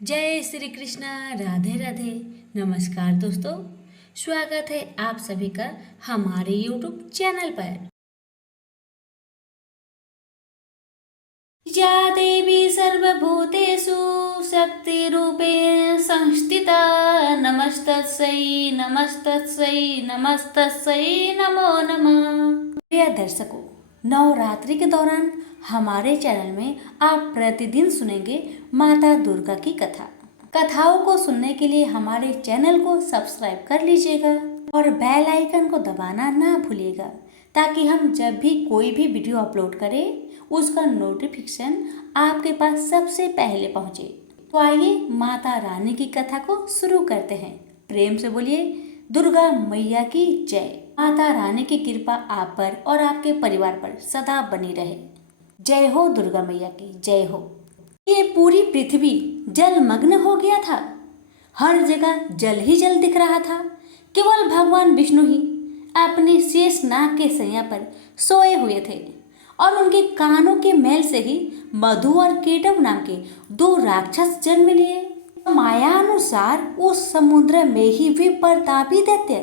जय श्री कृष्णा। राधे राधे। नमस्कार दोस्तों, स्वागत है आप सभी का हमारे YouTube चैनल पर। या देवी सर्वभूतेषु शक्तिरूपेण संस्थिता नमस्तस्यै नमस्तस्यै नमस्तस्यै नमो नमः। प्रिय दर्शकों, नवरात्रि के दौरान हमारे चैनल में आप प्रतिदिन सुनेंगे माता दुर्गा की कथाओं को सुनने के लिए हमारे चैनल को सब्सक्राइब कर लीजिएगा और बेल आइकन को दबाना ना भूलिएगा, ताकि हम जब भी कोई भी वीडियो अपलोड करें उसका नोटिफिकेशन आपके पास सबसे पहले पहुंचे। तो आइए माता रानी की कथा को शुरू करते हैं। प्रेम से बोलिए दुर्गा मैया की जय। माता रानी की कृपा आप पर और आपके परिवार पर सदा बनी रहे। जय हो दुर्गा मैया की जय हो। ये पूरी पृथ्वी जलमग्न हो गया था। हर जगह जल ही जल दिख रहा था। केवल भगवान विष्णु ही अपने शेष नाग के सैया पर सोए हुए थे और उनके कानों के मैल से ही मधु और केटव नाम के दो राक्षस जन्म लिए। माया अनुसार उस समुद्र में ही वे प्रतापी दैत्य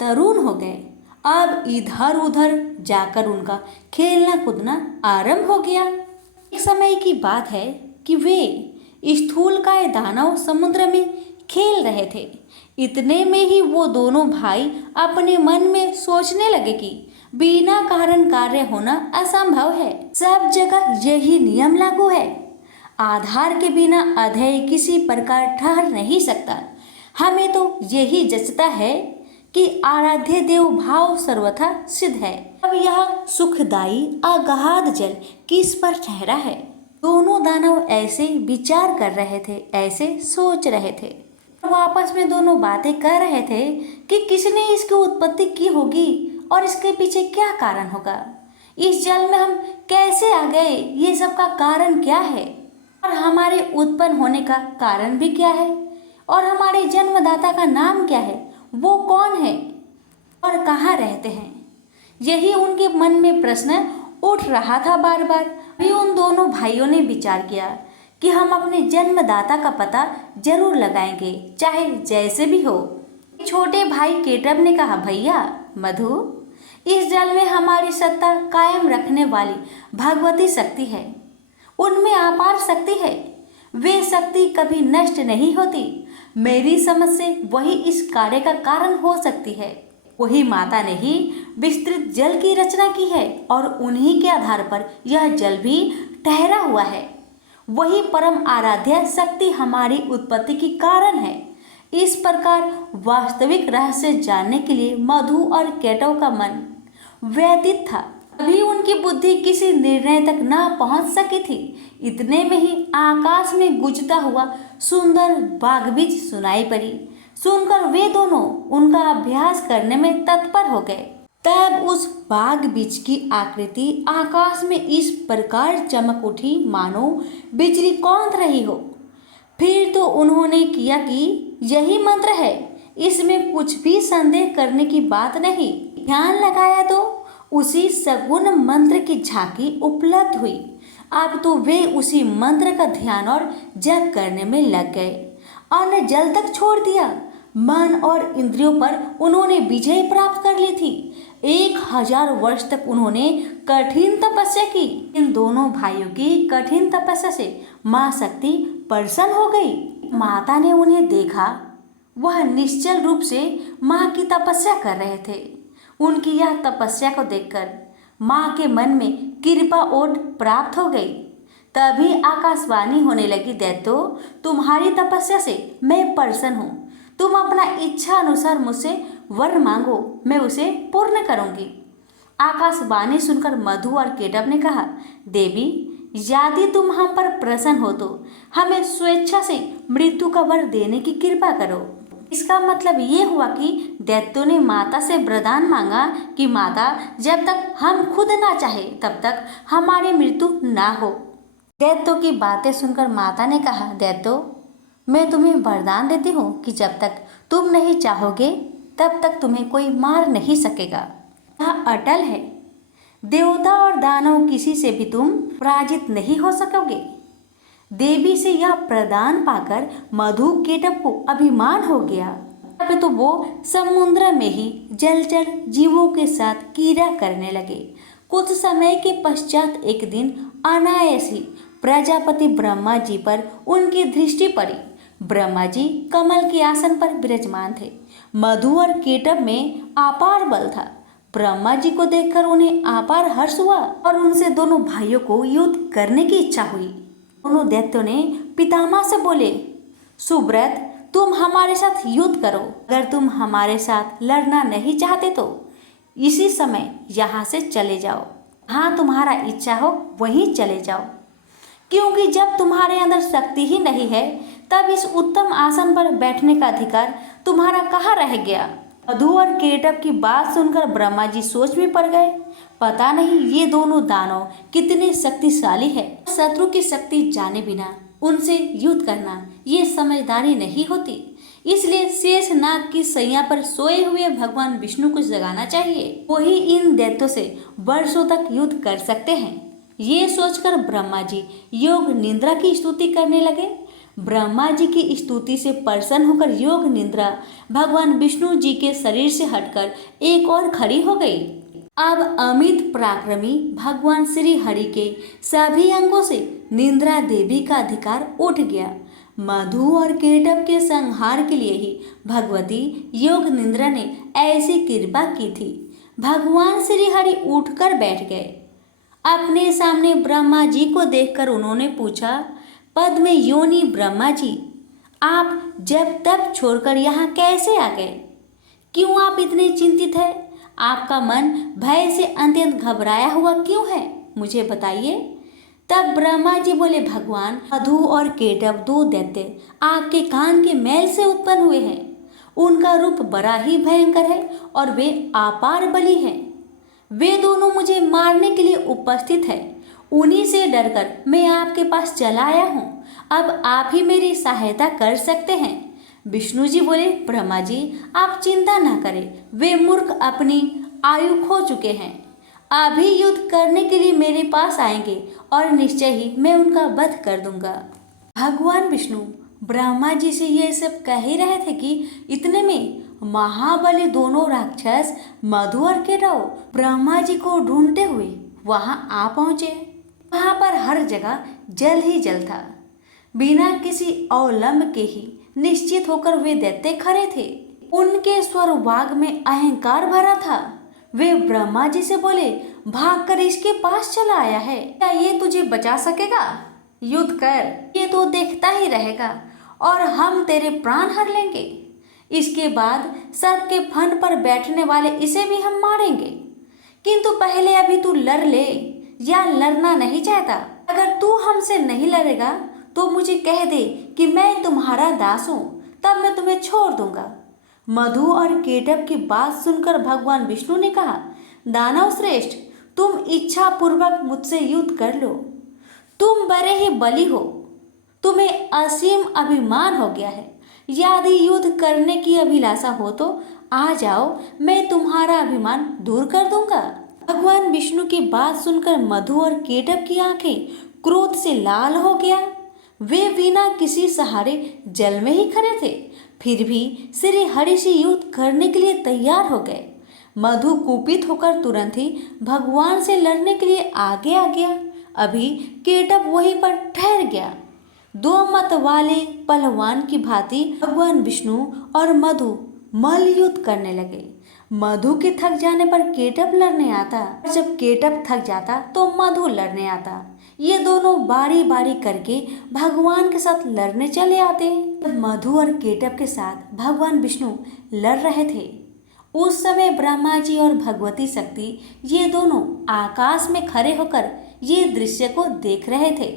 तरुण हो गए। अब इधर उधर जाकर उनका खेलना कूदना आरंभ हो गया। एक समय की बात है कि वे स्थूलकाय दानव समुद्र में खेल रहे थे। इतने में ही वो दोनों भाई अपने मन में सोचने लगे कि बिना कारण कार्य होना असंभव है। सब जगह यही नियम लागू है। आधार के बिना अध्यय किसी प्रकार ठहर नहीं सकता। हमें तो यही जचता है कि आराध्य देव भाव सर्वथा सिद्ध है। अब यह सुखदायी अगाध जल किस पर ठहरा है। दोनों दानव ऐसे विचार कर रहे थे, ऐसे सोच रहे थे। वो आपस में दोनों बातें कर रहे थे कि किसने इसकी उत्पत्ति की होगी और इसके पीछे क्या कारण होगा। इस जल में हम कैसे आ गए, ये सब का कारण क्या है, और हमारे उत्पन्न होने का कारण भी क्या है, और हमारे जन्मदाता का नाम क्या है, वो कौन है और कहाँ रहते हैं। यही उनके मन में प्रश्न उठ रहा था बार बार। भी उन दोनों भाइयों ने विचार किया कि हम अपने जन्मदाता का पता जरूर लगाएंगे, चाहे जैसे भी हो। छोटे भाई केटव ने कहा, भैया मधु, इस जल में हमारी सत्ता कायम रखने वाली भगवती शक्ति है। उनमें अपार शक्ति है। वे शक्ति कभी नष्ट नहीं होती। मेरी समझ से वही इस कार्य का कारण हो सकती है। वही माता ने ही विस्तृत जल की रचना की है और उन्हीं के आधार पर यह जल भी ठहरा हुआ है। वही परम आराध्य शक्ति हमारी उत्पत्ति की कारण है। इस प्रकार वास्तविक रहस्य जानने के लिए मधु और केटव का मन व्यतीत था। अभी उनकी बुद्धि किसी निर्णय तक ना पहुंच सकी थी। इतने में ही आकाश में गूंजता हुआ सुंदर बागबीज सुनाई पड़ी। सुनकर वे दोनों उनका अभ्यास करने में तत्पर हो गए। तब उस बाग बीज की आकृति आकाश में इस प्रकार चमक उठी मानो बिजली कौंध रही हो। फिर तो उन्होंने किया कि यही मंत्र है, इसमें कुछ भी संदेह करने की बात नहीं। ध्यान लगाया तो उसी सगुण मंत्र की झांकी उपलब्ध हुई। अब तो वे उसी मंत्र का ध्यान और जप करने में लग गए। अन्न जल तक छोड़ दिया। मन और इंद्रियों पर उन्होंने विजय प्राप्त कर ली थी। 1000 वर्ष तक उन्होंने कठिन तपस्या की। इन दोनों भाइयों की कठिन तपस्या से माँ शक्ति प्रसन्न हो गई। माता ने उन्हें देखा। वह निश्चल रूप से माँ की तपस्या कर रहे थे। उनकी यह तपस्या को देखकर माँ के मन में कृपा ओट प्राप्त हो गई। तभी आकाशवाणी होने लगी, दैत्यो, तुम्हारी तपस्या से मैं प्रसन्न हूँ। तुम अपना इच्छा अनुसार मुझसे वर मांगो, मैं उसे पूर्ण करूंगी। आकाशवाणी सुनकर मधु और केटव ने कहा, देवी, यदि तुम हम पर प्रसन्न हो तो हमें स्वेच्छा से मृत्यु का वर देने की कृपा करो। इसका मतलब ये हुआ कि दैत्यों ने माता से वरदान मांगा कि माता, जब तक हम खुद ना चाहे तब तक हमारी मृत्यु ना हो। दैत्यों की बातें सुनकर माता ने कहा, दैत्यों, मैं तुम्हें वरदान देती हूँ कि जब तक तुम नहीं चाहोगे तब तक तुम्हें कोई मार नहीं सकेगा। यह अटल है। देवता और दानव किसी से भी तुम पराजित नहीं हो सकोगे। देवी से यह प्रदान पाकर मधु केटप को अभिमान हो गया। अब तो वो समुद्र में ही जलचर जीवों के साथ क्रीड़ा करने लगे। कुछ समय के पश्चात एक दिन अनायास ही प्रजापति ब्रह्मा जी पर उनकी दृष्टि पड़ी। ब्रह्मा जी कमल के आसन पर विराजमान थे। मधु और केटप में अपार बल था। ब्रह्मा जी को देखकर उन्हें अपार हर्ष हुआ और उनसे दोनों भाइयों को युद्ध करने की इच्छा हुई। दोनों दैत्यों ने पितामह से बोले, सुब्रत, तुम हमारे साथ युद्ध करो। अगर तुम हमारे साथ लड़ना नहीं चाहते तो इसी समय यहाँ से चले जाओ। हाँ, तुम्हारा इच्छा हो वहीं चले जाओ, क्योंकि जब तुम्हारे अंदर शक्ति ही नहीं है तब इस उत्तम आसन पर बैठने का अधिकार तुम्हारा कहाँ रह गया। मधु और केटप की बात सुनकर ब्रह्मा जी सोच में पड़ गए। पता नहीं ये दोनों दानव कितने शक्तिशाली है। शत्रु की शक्ति जाने बिना उनसे युद्ध करना ये समझदारी नहीं होती। इसलिए शेष नाग की सैया पर सोए हुए भगवान विष्णु को जगाना चाहिए। वही इन दैत्यों से वर्षों तक युद्ध कर सकते हैं। ये सोचकर ब्रह्मा जी योग निद्रा की स्तुति करने लगे। ब्रह्मा जी की स्तुति से प्रसन्न होकर योग निद्रा भगवान विष्णु जी के शरीर से हटकर एक और खड़ी हो गई। अब अमित पराक्रमी भगवान श्री हरि के सभी अंगों से निद्रा देवी का अधिकार उठ गया। मधु और केटप के संहार के लिए ही भगवती योग निद्रा ने ऐसी कृपा की थी। भगवान श्री हरि उठकर बैठ गए। अपने सामने ब्रह्मा जी को देखकर उन्होंने पूछा, पद्म योनि ब्रह्मा जी, आप जब तब छोड़कर यहाँ कैसे आ गए? क्यों आप इतने चिंतित हैं? आपका मन भय से अत्यंत घबराया हुआ क्यों है? मुझे बताइए। तब ब्रह्मा जी बोले, भगवान, मधु और केटप दो दैत्य आपके कान के मैल से उत्पन्न हुए हैं। उनका रूप बड़ा ही भयंकर है और वे अपार बली हैं। वे दोनों मुझे मारने के लिए उपस्थित हैं। उन्हीं से डरकर मैं आपके पास चला आया हूँ। अब आप ही मेरी सहायता कर सकते हैं। विष्णु जी बोले, ब्रह्मा जी, आप चिंता ना करें। वे मूर्ख अपनी आयु खो चुके हैं। अभी युद्ध करने के लिए मेरे पास आएंगे और निश्चय ही मैं उनका वध कर दूंगा। भगवान विष्णु ब्रह्मा जी से ये सब कह ही रहे थे कि इतने में महाबली दोनों राक्षस मधु और केटप ब्रह्मा जी को ढूंढते हुए वहां आ पहुंचे। वहां पर हर जगह जल ही जल था। बिना किसी अवलंब के ही निश्चित होकर वे दैत्य खड़े थे। उनके स्वर वाग में अहंकार भरा था। वे ब्रह्मा जी से बोले, भागकर इसके पास चला आया है, क्या ये तुझे बचा सकेगा? युद्ध कर, ये तो देखता ही रहेगा और हम तेरे प्राण हर लेंगे। इसके बाद सर्प के फन पर बैठने वाले इसे भी हम मारेंगे। किंतु पहले अभी तू लड़ ले, या लड़ना नहीं चाहता? अगर तू हमसे नहीं लड़ेगा तो मुझे कह दे कि मैं तुम्हारा दास हूँ, तब मैं तुम्हें छोड़ दूंगा। मधु और केटप की बात सुनकर भगवान विष्णु ने कहा, दानव श्रेष्ठ, तुम इच्छा पूर्वक मुझसे युद्ध कर लो। तुम बड़े ही बली हो, तुम्हें असीम अभिमान हो गया है। यदि युद्ध करने की अभिलाषा हो तो आ जाओ, मैं तुम्हारा अभिमान दूर कर दूंगा। भगवान विष्णु की बात सुनकर मधु और केटप की आंखें क्रोध से लाल हो गया। वे बिना किसी सहारे जल में ही खड़े थे, फिर भी श्री हरि से युद्ध करने के लिए तैयार हो गए। मधु कुपित होकर तुरंत ही भगवान से लड़ने के लिए आगे आ गया। अभी केटप वहीं पर ठहर गया। दो मत वाले पहलवान की भांति भगवान विष्णु और मधु मल्ल युद्ध करने लगे। मधु के थक जाने पर केटप लड़ने आता, जब केटप थक जाता तो मधु लड़ने आता। ये दोनों बारी बारी करके भगवान के साथ लड़ने चले आते। मधु और केटप के साथ भगवान विष्णु लड़ रहे थे। उस समय ब्रह्मा जी और भगवती शक्ति ये दोनों आकाश में खड़े होकर ये दृश्य को देख रहे थे।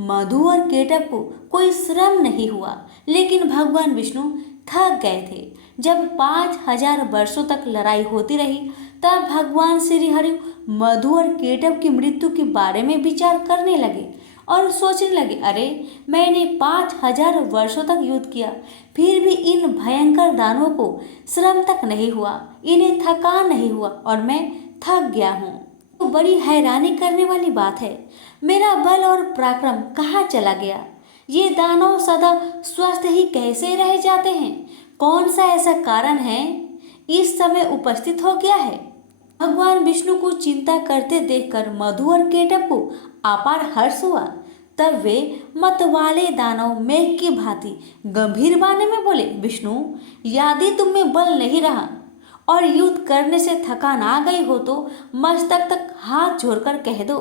मधु और केटप को कोई श्रम नहीं हुआ, लेकिन भगवान विष्णु थक गए थे। जब 5000 वर्षों तक लड़ाई होती रही, तब भगवान श्री हरि मधु और केटप की मृत्यु के बारे में विचार करने लगे और सोचने लगे, अरे मैंने 5000 वर्षों तक युद्ध किया, फिर भी इन भयंकर दानवों को श्रम तक नहीं हुआ, इन्हें थकान नहीं हुआ और मैं थक गया हूँ। तो बड़ी हैरानी करने वाली बात है, मेरा बल और पराक्रम कहाँ चला गया? ये दानव सदा स्वस्थ ही कैसे रह जाते हैं? कौन सा ऐसा कारण है इस समय उपस्थित हो गया है? भगवान विष्णु को चिंता करते देखकर मधु और केटव को अपार हर्ष हुआ। तब वे मत वाले दानव मेघ की भांति गंभीर वाणी में बोले, विष्णु, यदि तुम में बल नहीं रहा और युद्ध करने से थकान आ गई हो तो मस्तक तक हाथ जोड़कर कह दो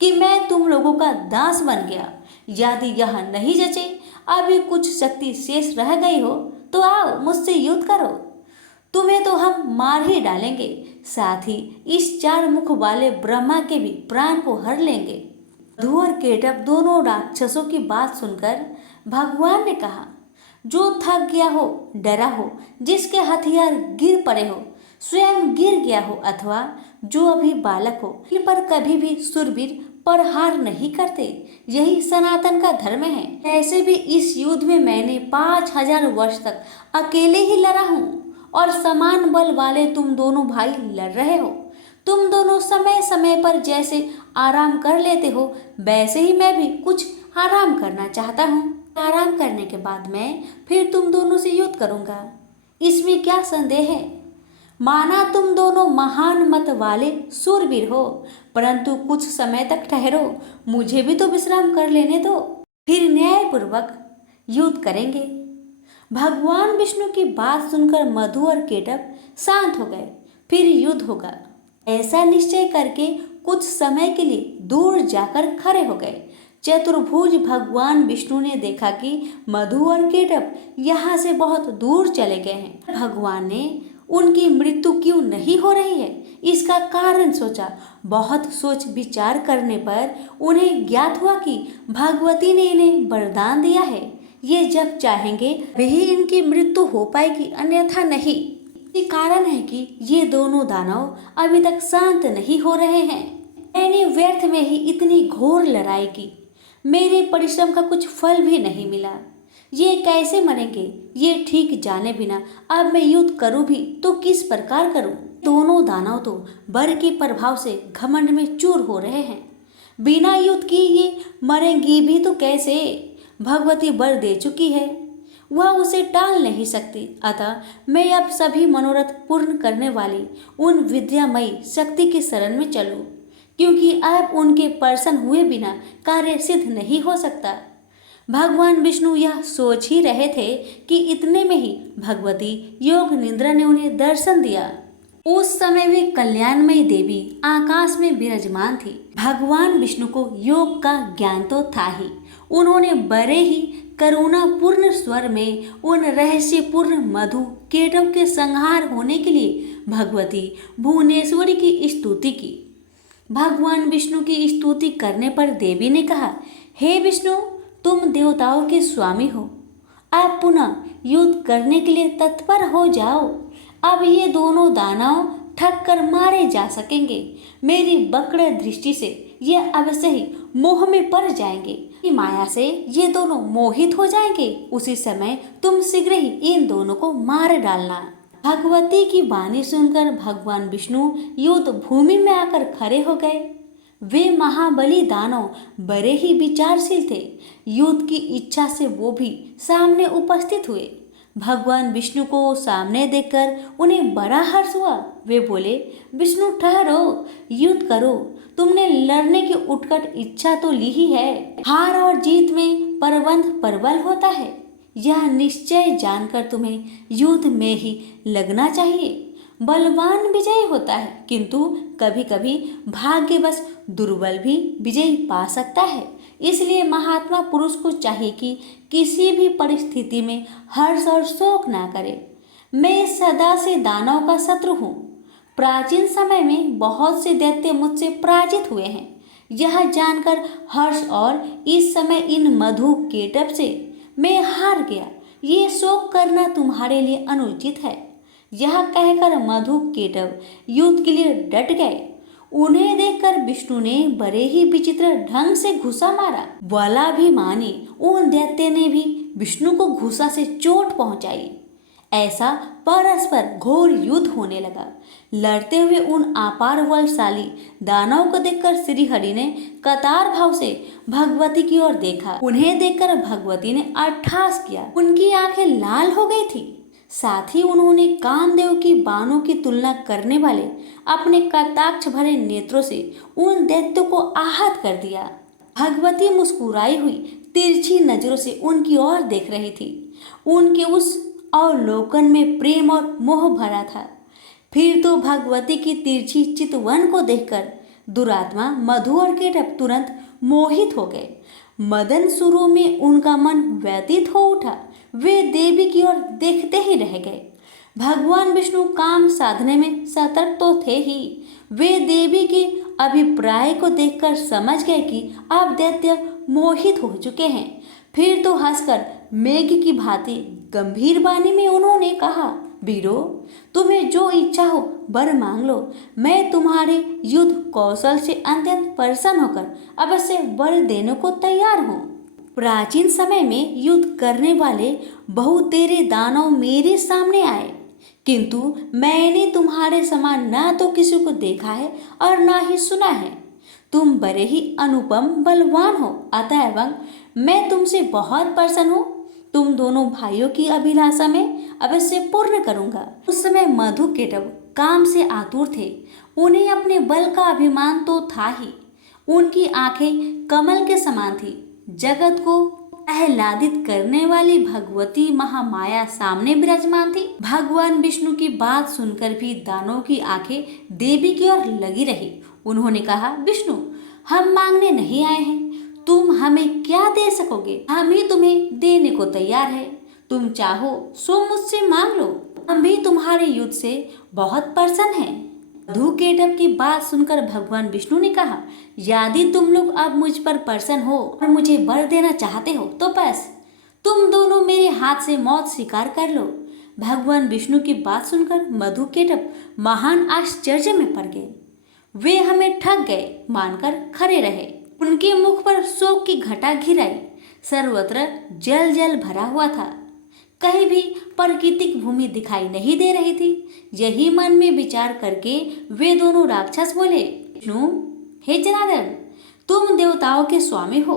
कि मैं तुम लोगों का दास बन गया। यदि यह नहीं जचे, अभी कुछ शक्ति शेष रह गई हो तो आओ मुझसे युद्ध करो, तुम्हें तो हम मार ही डालेंगे, साथ ही इस चार मुख वाले ब्रह्मा के भी प्राण को हर लेंगे। मधु और केटव दोनों राक्षसों की बात सुनकर भगवान ने कहा, जो थक गया हो, डरा हो, जिसके हथियार गिर पड़े हो, स्वयं गिर गया हो, अथवा जो अभी बालक हो, इन पर कभी भी सुरवीर पर हार नहीं करते, यही सनातन का धर्म है। ऐसे भी इस युद्ध में मैंने 5000 वर्ष तक अकेले ही लड़ा हूँ और समान बल वाले तुम दोनों भाई लड़ रहे हो। तुम दोनों समय समय पर जैसे आराम कर लेते हो, वैसे ही मैं भी कुछ आराम करना चाहता हूँ। आराम करने के बाद मैं फिर तुम दोनों से युद्ध करूँगा, इसमें क्या संदेह है? माना तुम दोनों महान मत वाले सूरवीर हो, परंतु कुछ समय तक ठहरो, मुझे भी तो विश्राम कर लेने दो, फिर न्यायपूर्वक युद्ध करेंगे। भगवान विष्णु की बात सुनकर मधु और केटव शांत हो गए। फिर युद्ध होगा, ऐसा निश्चय करके कुछ समय के लिए दूर जाकर खड़े हो गए। चतुर्भुज भगवान विष्णु ने देखा कि मधु और केटव यहाँ से बहुत दूर चले गए हैं। भगवान ने उनकी मृत्यु क्यों नहीं हो रही है, इसका कारण सोचा। बहुत सोच विचार करने पर उन्हें ज्ञात हुआ कि भगवती ने इन्हें वरदान दिया है, ये जब चाहेंगे वही इनकी मृत्यु हो पाएगी, अन्यथा नहीं। ये कारण है कि ये दोनों दानव अभी तक शांत नहीं हो रहे हैं। मैंने व्यर्थ में ही इतनी घोर लड़ाई की, मेरे परिश्रम का कुछ फल भी नहीं मिला। ये कैसे मरेंगे, ये ठीक जाने बिना अब मैं युद्ध करूं भी तो किस प्रकार करूं? दोनों दानव तो बर के प्रभाव से घमंड में चूर हो रहे हैं। बिना युद्ध किए ये मरेंगी भी तो कैसे? भगवती बर दे चुकी है, वह उसे टाल नहीं सकती। अतः मैं अब सभी मनोरथ पूर्ण करने वाली उन विद्यामयी शक्ति की शरण में चलूं, क्योंकि अब उनके प्रसन्न हुए बिना कार्य सिद्ध नहीं हो सकता। भगवान विष्णु यह सोच ही रहे थे कि इतने में ही भगवती योग निद्रा ने उन्हें दर्शन दिया। उस समय वे कल्याणमयी देवी आकाश में विराजमान थी। भगवान विष्णु को योग का ज्ञान तो था ही। उन्होंने बड़े ही करुणापूर्ण स्वर में उन रहस्यपूर्ण मधु केटव के संहार होने के लिए भगवती भुवनेश्वरी की स्तुति की। भगवान विष्णु की स्तुति करने पर देवी ने कहा, हे विष्णु, तुम देवताओं के स्वामी हो, आप पुनः युद्ध करने के लिए तत्पर हो जाओ। अब ये दोनों दानव ठग कर मारे जा सकेंगे। मेरी वक्र दृष्टि से ये अवश्य ही मोह में पड़ जाएंगे। माया से ये दोनों मोहित हो जाएंगे। उसी समय तुम शीघ्र ही इन दोनों को मार डालना। भगवती की वाणी सुनकर भगवान विष्णु युद्ध भूमि में आकर खड़े हो गए। वे महाबली दानव बड़े ही विचारशील थे। युद्ध की इच्छा से वो भी सामने उपस्थित हुए। भगवान विष्णु को सामने देखकर उन्हें बड़ा हर्ष हुआ। वे बोले, विष्णु ठहरो, युद्ध करो। तुमने लड़ने की उत्कट इच्छा तो ली ही है। हार और जीत में प्रबंध प्रबल होता है, यह निश्चय जानकर तुम्हें युद्ध में ही लगना चाहिए। बलवान विजयी होता है, किंतु कभी कभी भाग्यवश दुर्बल भी विजयी पा सकता है। इसलिए महात्मा पुरुष को चाहिए कि किसी भी परिस्थिति में हर्ष और शोक ना करे। मैं सदा से दानव का शत्रु हूँ। प्राचीन समय में बहुत से दैत्य मुझसे पराजित हुए हैं। यह जानकर हर्ष और इस समय इन मधु केटव से मैं हार गया, ये शोक करना तुम्हारे लिए अनुचित है। यह कहकर मधु केटव युद्ध के लिए डट गए। उन्हें देखकर विष्णु ने बड़े ही विचित्र ढंग से घुसा मारा। बलाभिमानी उन दैत्य ने भी विष्णु को घुसा से चोट पहुंचाई। ऐसा परस्पर घोर युद्ध होने लगा। लड़ते हुए उन अपार बलशाली दानवों को देखकर श्री हरि ने कतार भाव से भगवती की ओर देखा। उन्हें देखकर भगवती ने अट्टहास किया। उनकी आंखें लाल हो गई थी। साथ ही उन्होंने कामदेव की बाणों की तुलना करने वाले अपने कटाक्ष भरे नेत्रों से उन दैत्यों को आहत कर दिया। भगवती मुस्कुराई हुई तिरछी नजरों से उनकी ओर देख रही थी। उनके उस अवलोकन में प्रेम और मोह भरा था। फिर तो भगवती की तिरछी चितवन को देखकर दुरात्मा मधु और केटप तुरंत मोहित हो गए। मदन सुरों में उनका मन व्यतीत हो उठा। वे देवी की ओर देखते ही रह गए। भगवान विष्णु काम साधने में सतर्क तो थे ही, वे देवी के अभिप्राय को देखकर समझ गए कि अब दैत्य मोहित हो चुके हैं। फिर तो हंसकर मेघ की भांति गंभीर वाणी में उन्होंने कहा, वीरो, तुम्हें जो इच्छा हो वर मांग लो। मैं तुम्हारे युद्ध कौशल से अत्यंत प्रसन्न होकर अवश्य वर देने को तैयार हूँ। प्राचीन समय में युद्ध करने वाले बहुतेरे दानव मेरे सामने आए, किंतु मैंने तुम्हारे समान न तो किसी को देखा है और न ही सुना है। तुम बड़े ही अनुपम बलवान हो, अतएव मैं तुमसे बहुत प्रसन्न हूँ। तुम दोनों भाइयों की अभिलाषा में अवश्य पूर्ण करूंगा। उस समय मधु केटव काम से आतुर थे। उन्हें अपने बल का अभिमान तो था ही। उनकी आंखें कमल के समान थी। जगत को आह्लादित करने वाली भगवती महामाया सामने विराजमान थी। भगवान विष्णु की बात सुनकर भी दानवों की आंखें देवी की ओर लगी रही। उन्होंने कहा, विष्णु, हम मांगने नहीं आए हैं। तुम हमें क्या दे सकोगे? हम ही तुम्हें देने को तैयार है। तुम चाहो सो मुझसे मांग लो। हम भी तुम्हारे युद्ध से बहुत प्रसन्न हैं। मधु केटव की बात सुनकर भगवान विष्णु ने कहा, यदि तुम लोग अब मुझ पर प्रसन्न हो और मुझे वर देना चाहते हो तो बस तुम दोनों मेरे हाथ से मौत स्वीकार कर लो। भगवान विष्णु की बात सुनकर मधु केटव महान आश्चर्य में पड़ गए। वे हमें ठग गए मानकर खड़े रहे। उनके मुख पर शोक की घटा घिर आई। सर्वत्र जल जल भरा हुआ था। कहीं भी प्राकृतिक भूमि दिखाई नहीं दे रही थी। यही मन में विचार करके वे दोनों राक्षस बोले, विष्णु, हे जनार्दन, तुम देवताओं के स्वामी हो।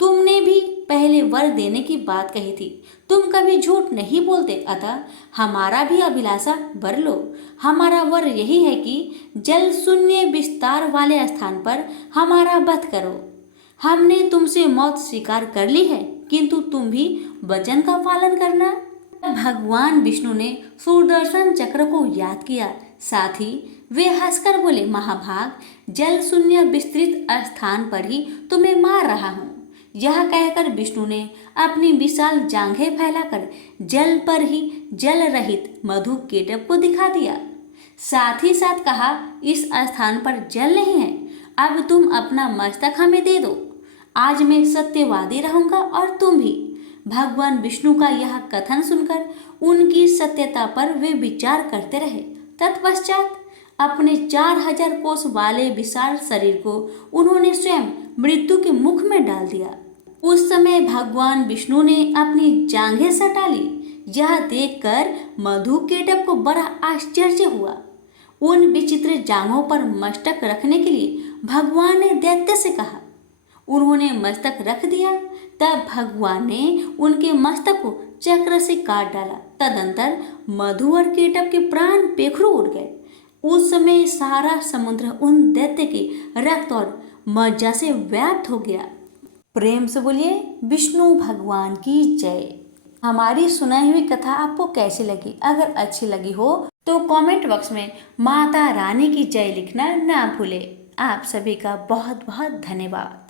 तुमने भी पहले वर देने की बात कही थी। तुम कभी झूठ नहीं बोलते, अतः हमारा भी अभिलाषा वर लो। हमारा वर यही है कि जल शून्य विस्तार वाले स्थान पर हमारा वध करो। हमने तुमसे मौत स्वीकार कर ली है, किंतु तुम भी वचन का पालन करना। भगवान विष्णु ने सुदर्शन चक्र को याद किया। साथ ही वे हंसकर बोले, महाभाग, जल शून्य विस्तृत स्थान पर ही तुम्हें मार रहा हूँ। यह कहकर विष्णु ने अपनी विशाल जांघें फैलाकर जल पर ही जल रहित मधु केटव को दिखा दिया। साथ ही साथ कहा, इस स्थान पर जल नहीं है, अब तुम अपना मस्तक हमें दे दो। आज मैं सत्यवादी रहूंगा और तुम भी। भगवान विष्णु का यह कथन सुनकर उनकी सत्यता पर वे विचार करते रहे। तत्पश्चात अपने 4000 कोस वाले विशाल शरीर को उन्होंने स्वयं मृत्यु के मुख में डाल दिया। उस समय भगवान विष्णु ने अपनी जांघें सटा ली। यह देखकर मधु केटव को बड़ा आश्चर्य हुआ। उन विचित्र जांघों पर मस्तक रखने के लिए भगवान ने दैत्य से कहा। उन्होंने मस्तक रख दिया। तब भगवान ने उनके मस्तक को चक्र से काट डाला। तदंतर मधु और केटव के प्राण पेखरू उड़ गए। उस समय सारा समुद्र उन दैत्य के रक्त और मज्जा से व्याप्त हो गया। प्रेम से बोलिए विष्णु भगवान की जय। हमारी सुनाई हुई कथा आपको कैसी लगी? अगर अच्छी लगी हो तो कमेंट बॉक्स में माता रानी की जय लिखना ना भूले। आप सभी का बहुत बहुत धन्यवाद।